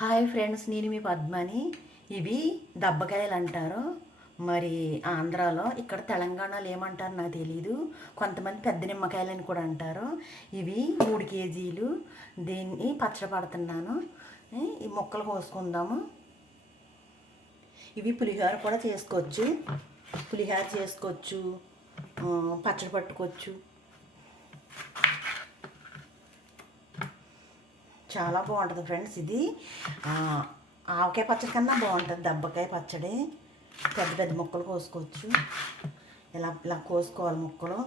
Hi friends నేను మీ పద్మని. ఇవి దబ్బకాయలు అంటారు మరి ఆంధ్రాలో ఇక్కడ తెలంగాణలో ఏమంటారు నాకు తెలియదు కొంతమంది పెద్ద నిమ్మకాయలు అని కూడా అంటారు. ఇవి మూడు కేజీలు. దీన్ని పచ్చడి పడుతున్నాను. ఈ ముక్కలు కోసుకుందాము. ఇవి పులిహోర కూడా చేసుకోవచ్చు. పులిహోర చేసుకోవచ్చు. పచ్చడి పట్టుకోవచ్చు. చాలా బాగుంటుంది ఫ్రెండ్స్ ఇది. ఆవకాయ పచ్చడి కన్నా బాగుంటుంది దెబ్బకాయ పచ్చడి. పెద్ద పెద్ద ముక్కలు కోసుకోవచ్చు. ఇలా ఇలా కోసుకోవాలి ముక్కలు.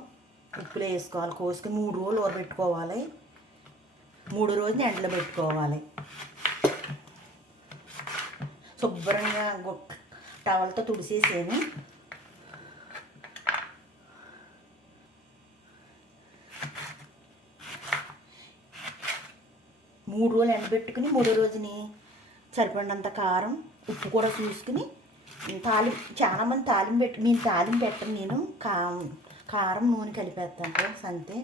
ఉప్పులో వేసుకోవాలి. కోసుకుని మూడు రోజులు ఊరబెట్టుకోవాలి మూడు రోజులు ఎండలో పెట్టుకోవాలి. శుభ్రంగా టవల్తో తుడిసేసాను మూడు రోజులు ఎండబెట్టుకుని మూడో రోజుని సరిపడినంత కారం ఉప్పు కూడా చూసుకుని తాలిం చాలామంది తాలిం పెట్టి నేను తాలిం పెట్టను నేను కా కారం నూనె కలిపేస్తాను ఫ్రెండ్స్ అంతే.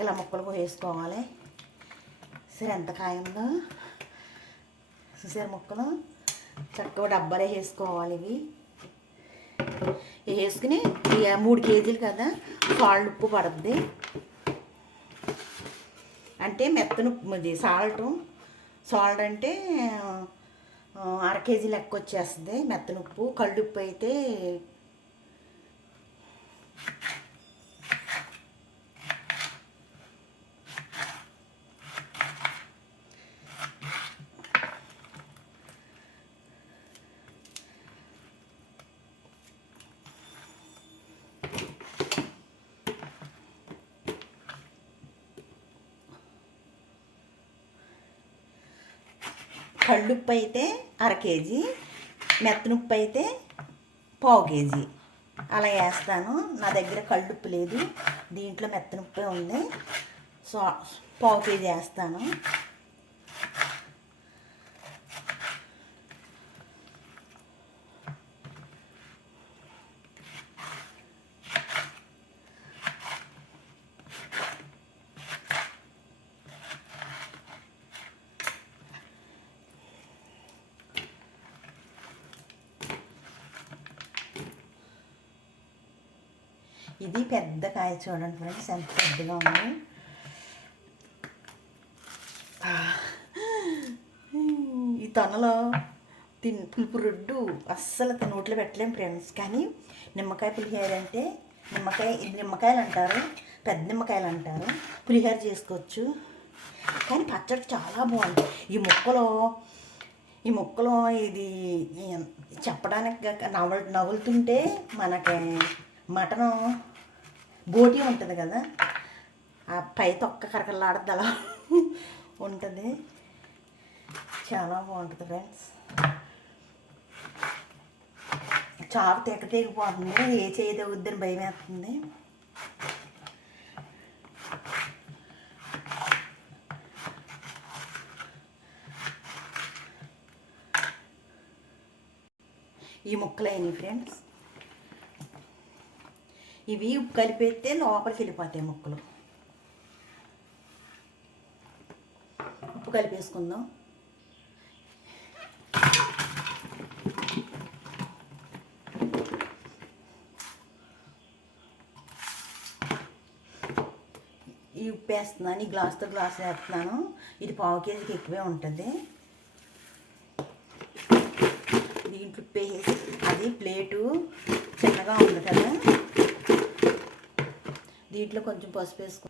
ఇలా ముక్కలు వేసుకోవాలి. సరే ఎంత కాయంలో చూసారు ముక్కలు? చక్కగా డబ్బాలో వేసుకోవాలి ఇవి. వేసుకుని మూడు కేజీలు కదా సాల్ట్ ఉప్పు పడుద్ది. అంటే మెత్తను ఇది సాల్ట్. సాల్ట్ అంటే అర కేజీ లెక్క వచ్చేస్తుంది మెత్తనుప్పు. కళ్ళుప్పు అయితే కళ్ళుప్పు అయితే అర కేజీ మెత్తనుప్పు అయితే పావు కేజీ. అలా వేస్తాను. నా దగ్గర కళ్ళుప్పు లేదు. దీంట్లో మెత్తనుప్పే ఉంది. సో పావు కేజీ వేస్తాను. ఇది పెద్ద కాయ చూడండి ఫ్రెండ్స్ ఎంత పెద్దగా ఉంది ఈ తొనలో తిన్ పులుపు రొడ్డు అస్సలు తన నోట్లో పెట్టలేం ఫ్రెండ్స్ కానీ నిమ్మకాయ పులిహోర అంటే నిమ్మకాయ ఇది నిమ్మకాయలు అంటారు పెద్ద నిమ్మకాయలు అంటారు. పులిహోర చేసుకోవచ్చు. కానీ పచ్చడి చాలా బాగుంది. ఈ మొక్కలో ఈ మొక్కలో ఇది చెప్పడానికి కాక నవ్వులుతుంటే మనకి మటను గోటి ఉంటుంది కదా ఆ పై తొక్క కరకలాడద్దు అలా ఉంటుంది. చాలా బాగుంటుంది ఫ్రెండ్స్ చాపు తెగ తెగిపోతుంది ఏ చేయి తగ్గుద్దని భయం వేస్తుంది ఈ ముక్కలు అయినాయి ఫ్రెండ్స్ ఇవి ఉప్పు కలిపేస్తే లోపలికి వెళ్ళిపోతాయి ముక్కలు. ఉప్పు కలిపేసుకుందాం. ఈ ఉప్పు వేస్తున్నాను ఈ గ్లాస్తో గ్లాస్ వేస్తున్నాను. ఇది పావు కేజీకి ఎక్కువే ఉంటుంది. దీంట్లో ఉప్పు వేసేసి అది ప్లేటు చిన్నగా ఉంది కదా. దీంట్లో కొంచెం పసుపు వేసుకో.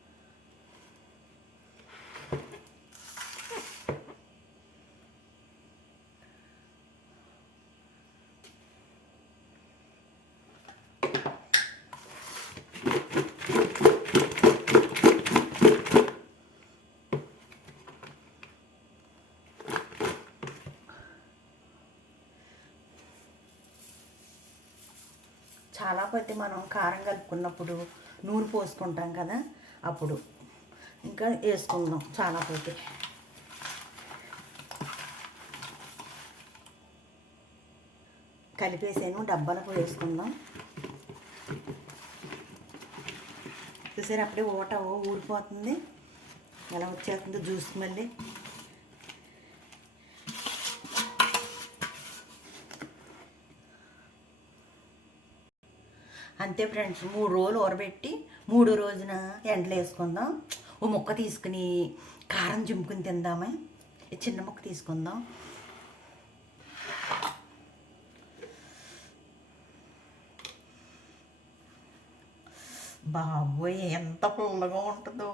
చాలా పోతే మనం కారం కలుపుకున్నప్పుడు నూనె పోసుకుంటాం కదా అప్పుడు ఇంకా వేసుకుందాం చాలా పోతే. కలిపేసాను డబ్బాలకు వేసుకుందాం. చూసారు అప్పుడే ఊట ఊరిపోతుంది. ఎలా వచ్చేస్తుందో జ్యూస్ మళ్ళీ. అంతే ఫ్రెండ్స్ మూడు రోజులు ఊరబెట్టి మూడు రోజున ఎండలు వేసుకుందాం. ఓ ముక్క తీసుకుని కారం చింపుకుని తిందామే. చిన్న ముక్క తీసుకుందాం. బాబోయ్ ఎంత పుల్లగా ఉంటుందో.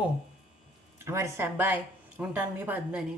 అమ్మో మరి సబ్బాయ్ ఉంటాను మీ పద్మని